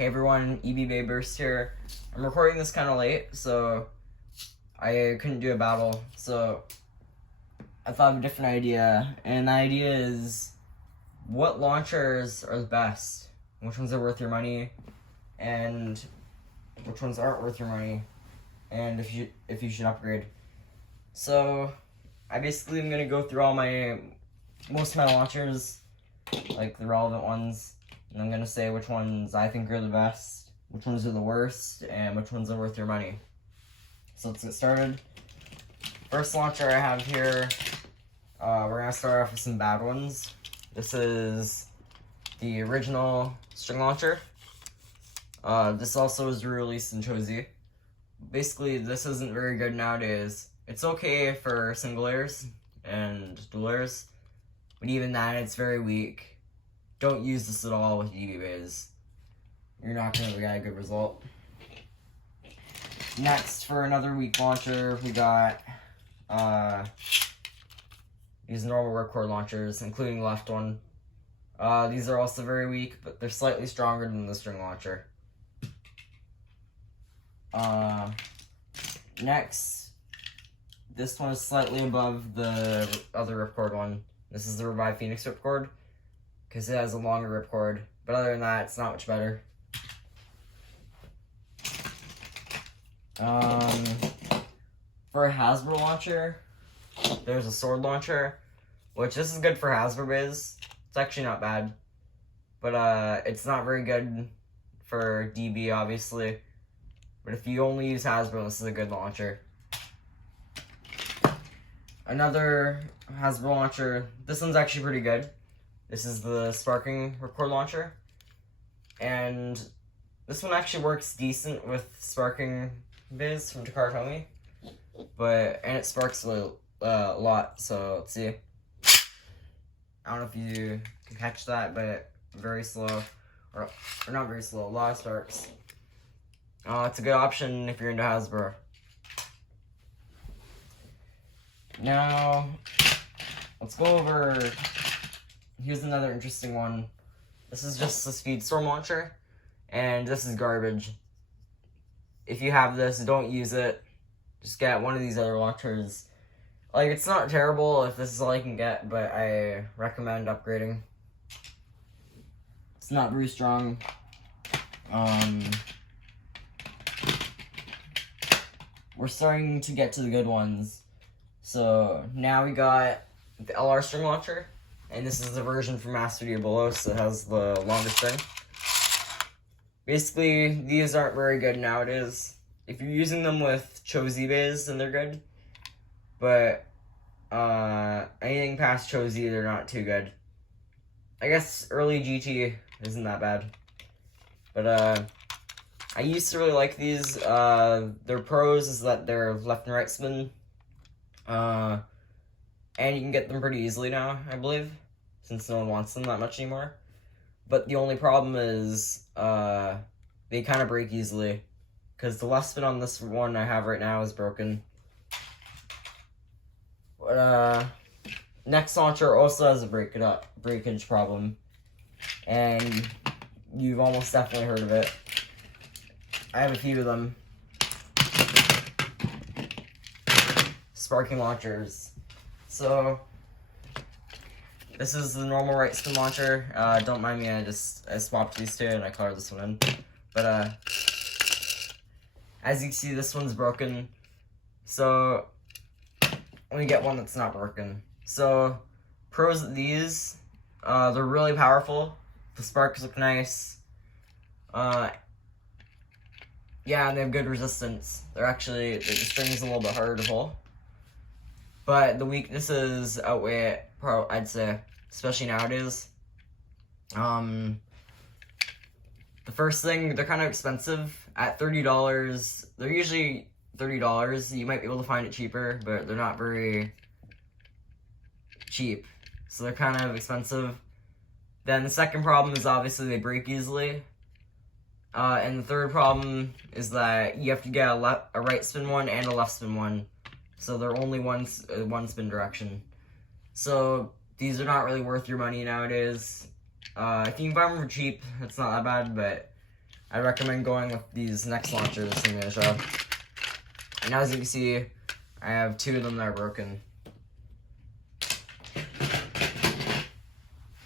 Hey everyone, Beyblade Burst here. I'm recording this kind of late, so I couldn't do a battle, so I thought of a different idea, and the idea is what launchers are the best, which ones are worth your money, and which ones aren't worth your money, and if you should upgrade. So I basically am gonna go through most of my launchers, like the relevant ones, and I'm gonna say which ones I think are the best, which ones are the worst, and which ones are worth your money. So let's get started. First launcher I have here, we're gonna start off with some bad ones. This is the original string launcher. This also was released in Chozi. Basically, this isn't very good nowadays. It's okay for single layers and dual layers, but even that, it's very weak. Don't use this at all with Beyblades. You're not going to get a good result. Next, for another weak launcher, we got these normal ripcord launchers, including the left one. These are also very weak, but they're slightly stronger than the string launcher. Next, this one is slightly above the other ripcord one. This is the Revive Phoenix ripcord, because it has a longer ripcord, but other than that, it's not much better. For a Hasbro launcher, there's a sword launcher, which this is good for Hasbro biz. It's actually not bad, but it's not very good for DB, obviously. But if you only use Hasbro, this is a good launcher. Another Hasbro launcher, this one's actually pretty good. This is the Sparking Ripcord launcher, and this one actually works decent with Sparking Biz from Takara Tomy, and it sparks a lot. So let's see. I don't know if you can catch that, but very slow, or not very slow. A lot of sparks. It's a good option if you're into Hasbro. Now, let's go over. Here's another interesting one. This is just the Speedstorm launcher, and this is garbage. If you have this, don't use it. Just get one of these other launchers. Like, it's not terrible if this is all you can get, but I recommend upgrading. It's not very strong. We're starting to get to the good ones. So now we got the LR string launcher. And this is the version for Master Diabolos that has the longer string. Basically, these aren't very good nowadays. If you're using them with Chozi bays, then they're good. But anything past Chozi, they're not too good. I guess early GT isn't that bad. But I used to really like these. Their pros is that they're left and right spin. And you can get them pretty easily now, I believe, since no one wants them that much anymore. But the only problem is they kind of break easily, because the left spin on this one I have right now is broken. But next launcher also has a breakage problem, and you've almost definitely heard of it. I have a few of them. Sparking launchers. So, this is the normal right spin launcher. Don't mind me, I swapped these two and I colored this one in. But, as you can see, this one's broken. So, let me get one that's not broken. So, pros of these, they're really powerful. The sparks look nice. Yeah, and they have good resistance. The string is a little bit harder to pull. But the weaknesses outweigh it, I'd say, especially nowadays. The first thing, they're kind of expensive. At $30, they're usually $30. You might be able to find it cheaper, but they're not very cheap. So they're kind of expensive. Then the second problem is obviously they break easily. And the third problem is that you have to get a right spin one and a left spin one. So they're only one spin direction. So these are not really worth your money nowadays. If you can buy them for cheap, it's not that bad, but I recommend going with these next launchers I'm going to show. And as you can see, I have 2 of them that are broken.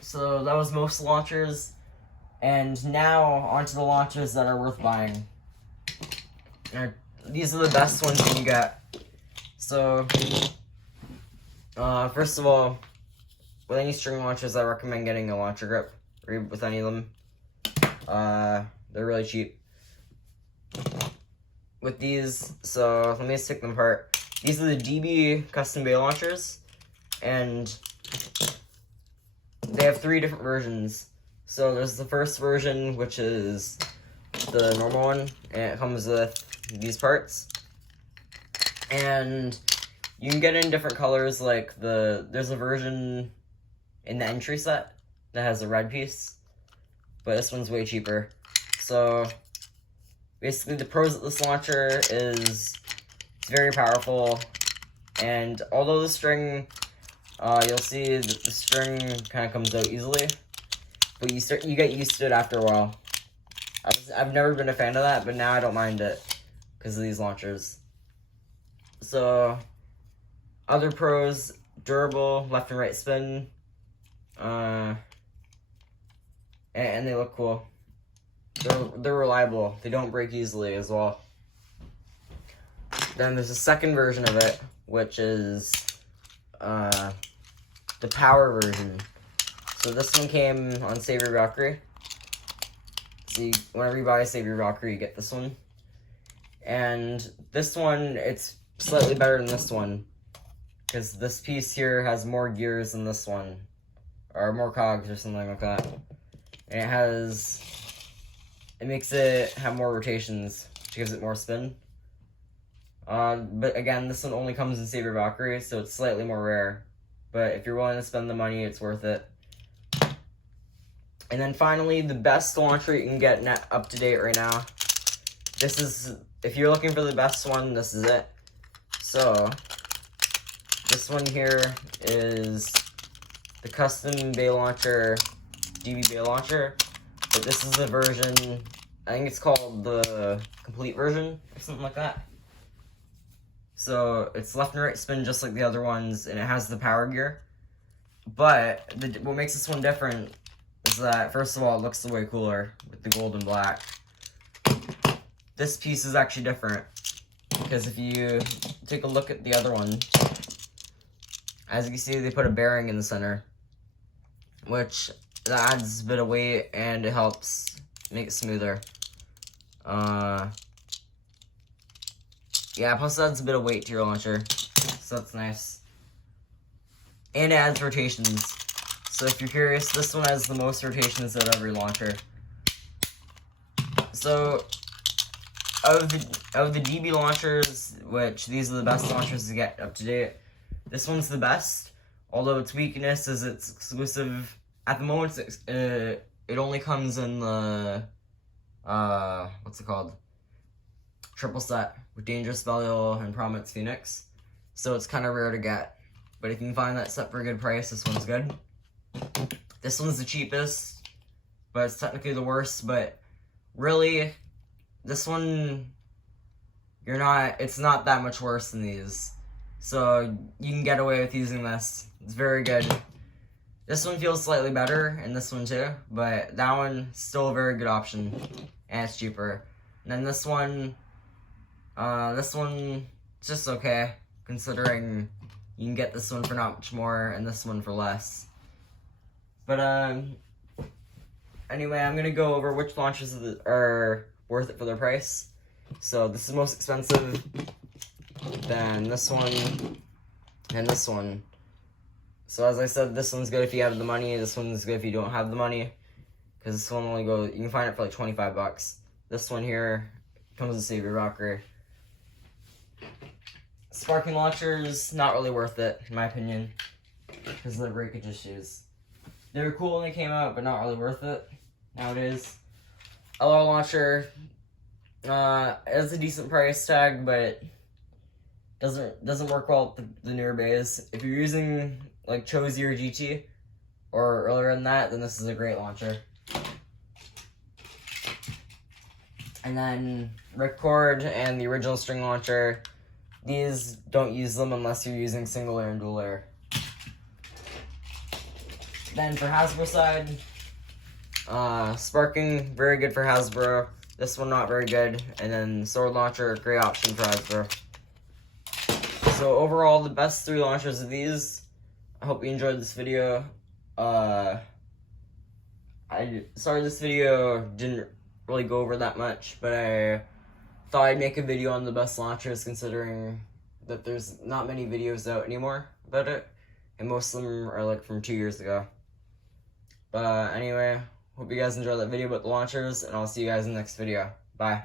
So that was most launchers. And now onto the launchers that are worth buying. And these are the best ones you can get. So, first of all, with any string launchers, I recommend getting a launcher grip, or with any of them. They're really cheap. With these, so let me just take them apart. These are the DB custom bay launchers, and they have 3 different versions. So there's the first version, which is the normal one, and it comes with these parts. And you can get it in different colors, like there's a version in the entry set that has a red piece, but this one's way cheaper. So basically the pros of this launcher is it's very powerful, and although the string, you'll see that the string kind of comes out easily, but you get used to it after a while. I've never been a fan of that, but now I don't mind it because of these launchers. So other pros: durable, left and right spin, and they look cool. They're reliable. They don't break easily as well. Then there's a second version of it, which is the power version. So this one came on Save Your Valkyrie. So whenever you buy a Save Your Valkyrie, you get this one. And this one, it's slightly better than this one, because this piece here has more gears than this one, or more cogs or something like that. And it makes it have more rotations, which gives it more spin. But again, this one only comes in Save Your Valkyrie, so it's slightly more rare. But if you're willing to spend the money, it's worth it. And then finally, the best launcher you can get up to date right now. If you're looking for the best one, this is it. So, this one here is the custom bay launcher, DB bay launcher. But this is the version, I think it's called the complete version, or something like that. So, it's left and right spin just like the other ones, and it has the power gear. But what makes this one different is that, first of all, it looks way cooler with the gold and black. This piece is actually different, because if you take a look at the other one, as you can see, they put a bearing in the center, which adds a bit of weight and it helps make it smoother. Yeah, plus it adds a bit of weight to your launcher, so that's nice. And it adds rotations. So if you're curious, this one has the most rotations out of every launcher. So of the DB launchers, which these are the best launchers to get up to date, this one's the best. Although its weakness is it's exclusive. At the moment, it only comes in the what's it called? Triple set with Dangerous Belial and Prominence Phoenix. So it's kind of rare to get. But if you can find that set for a good price, this one's good. This one's the cheapest, but it's technically the worst. But really, this one, it's not that much worse than these. So you can get away with using this. It's very good. This one feels slightly better, and this one too, but that one's still a very good option, and it's cheaper. And then this one, it's just okay, considering you can get this one for not much more, and this one for less. But, anyway, I'm gonna go over which launchers are worth it for their price. So this is most expensive, then this one, and this one. So as I said, this one's good if you have the money, this one's good if you don't have the money, because this one you can find it for like 25 bucks. This one here comes with Save Your Valkyrie. Sparking launchers, not really worth it, in my opinion, because of the breakage issues. They were cool when they came out, but not really worth it nowadays. LR launcher, it has a decent price tag, but doesn't work well with the newer bays. If you're using like Chozy or GT, or earlier than that, then this is a great launcher. And then Ripcord and the original string launcher. These, don't use them unless you're using single layer and dual layer. Then for Hasbro side, Sparking, very good for Hasbro. This one not very good. And then Sword Launcher, great option for Hasbro. So overall, the best 3 launchers of these. I hope you enjoyed this video. Sorry this video didn't really go over that much, but I thought I'd make a video on the best launchers considering that there's not many videos out anymore about it, and most of them are like from 2 years ago. But anyway, hope you guys enjoyed that video about the launchers, and I'll see you guys in the next video. Bye.